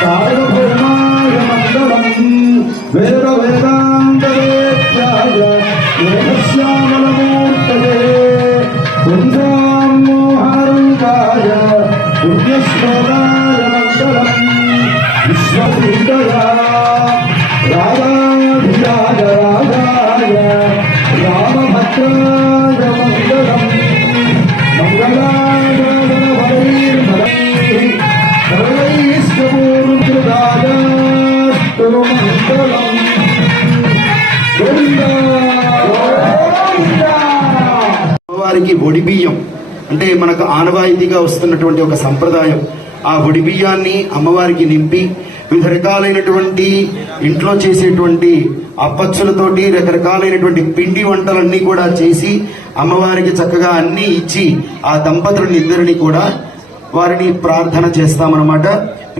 सार्वभौमाय मङ्गलम् वेद वेदान्तवेद्याय मेघश्यामलमूर्तये कुन्दाम्मोहरङ्गाय पुण्यश्लोकाय मङ्गलम् विश्वसूदया राधाधिराज राधाय रामभद्राय मङ्गलम् मङ्गलाय వారికి ఒడి బియ్యం అంటే మనకు ఆనవాయితీగా వస్తున్నటువంటి ఒక సంప్రదాయం. ఆ ఒడి బియ్యాన్ని అమ్మవారికి నింపి వివిధ రకాలైనటువంటి ఇంట్లో చేసేటువంటి అప్పచ్చులతోటి రకరకాలైనటువంటి పిండి వంటలన్నీ కూడా చేసి అమ్మవారికి చక్కగా అన్ని ఇచ్చి ఆ దంపతులని ఇద్దరిని కూడా వారిని ప్రార్థన చేస్తామన్నమాట.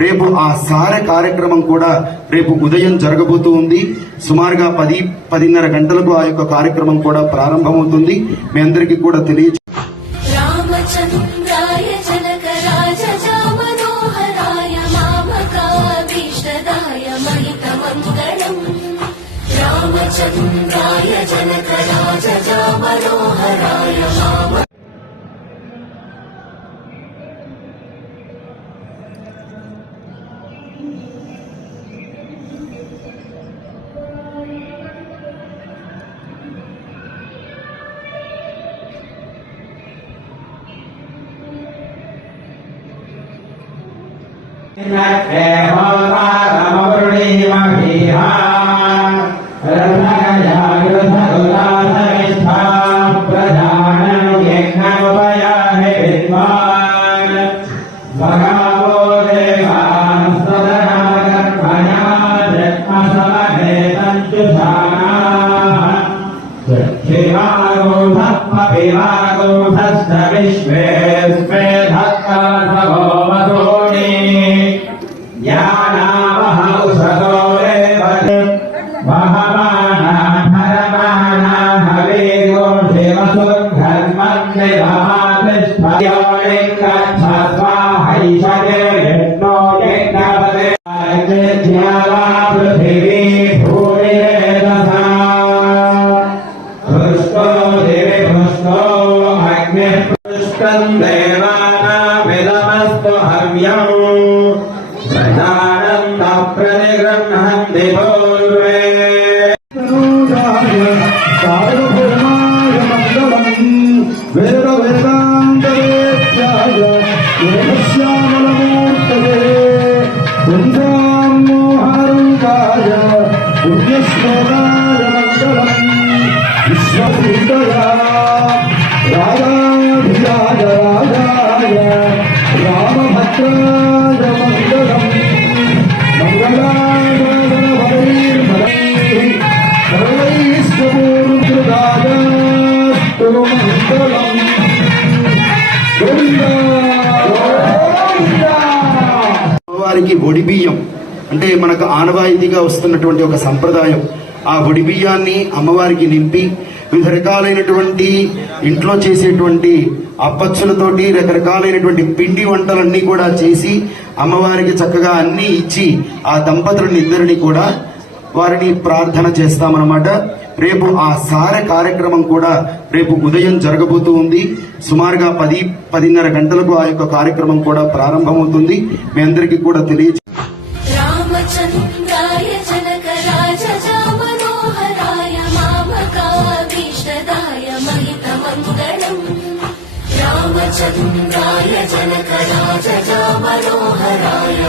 రేపు ఆ సారె కార్యక్రమం కూడా రేపు ఉదయం జరగబోతూ ఉంది. సుమారుగా 10-10:30 గంటలకు ఆ యొక్క కార్యక్రమం కూడా ప్రారంభమవుతుంది. మీ అందరికీ కూడా తెలియజేస్తాం. सार्वभौमाय मङ्गलम् वेद वेदान्तवेद्याय मेघश्यामलमूर्तये कुन्दाम्मोहरङ्गाय पुण्यश्लोकाय मङ्गलम् विश्वसूदया राधाधिराज राधाय रामभद्राय मङ्गलम् मङ्गलाय వారికి ఒడి బియ్యం అంటే మనకు ఆనవాయితీగా వస్తున్నటువంటి ఒక సంప్రదాయం. ఆ ఒడి బియ్యాన్ని అమ్మవారికి నింపి వివిధ రకాలైనటువంటి ఇంట్లో చేసేటువంటి అప్పచ్చులతోటి రకరకాలైనటువంటి పిండి వంటలన్నీ కూడా చేసి అమ్మవారికి చక్కగా అన్ని ఇచ్చి ఆ దంపతులని ఇద్దరిని కూడా వారిని ప్రార్థన చేస్తామన్నమాట. రేపు ఆ సారె కార్యక్రమం కూడా రేపు ఉదయం జరగబోతూ ఉంది. సుమారుగా 10-10:30 గంటలకు ఆ యొక్క కార్యక్రమం కూడా ప్రారంభమవుతుంది. మీ అందరికీ కూడా తెలియజేస్తాం. రామచంద్రాయ జనకరాజ మనోహరాయ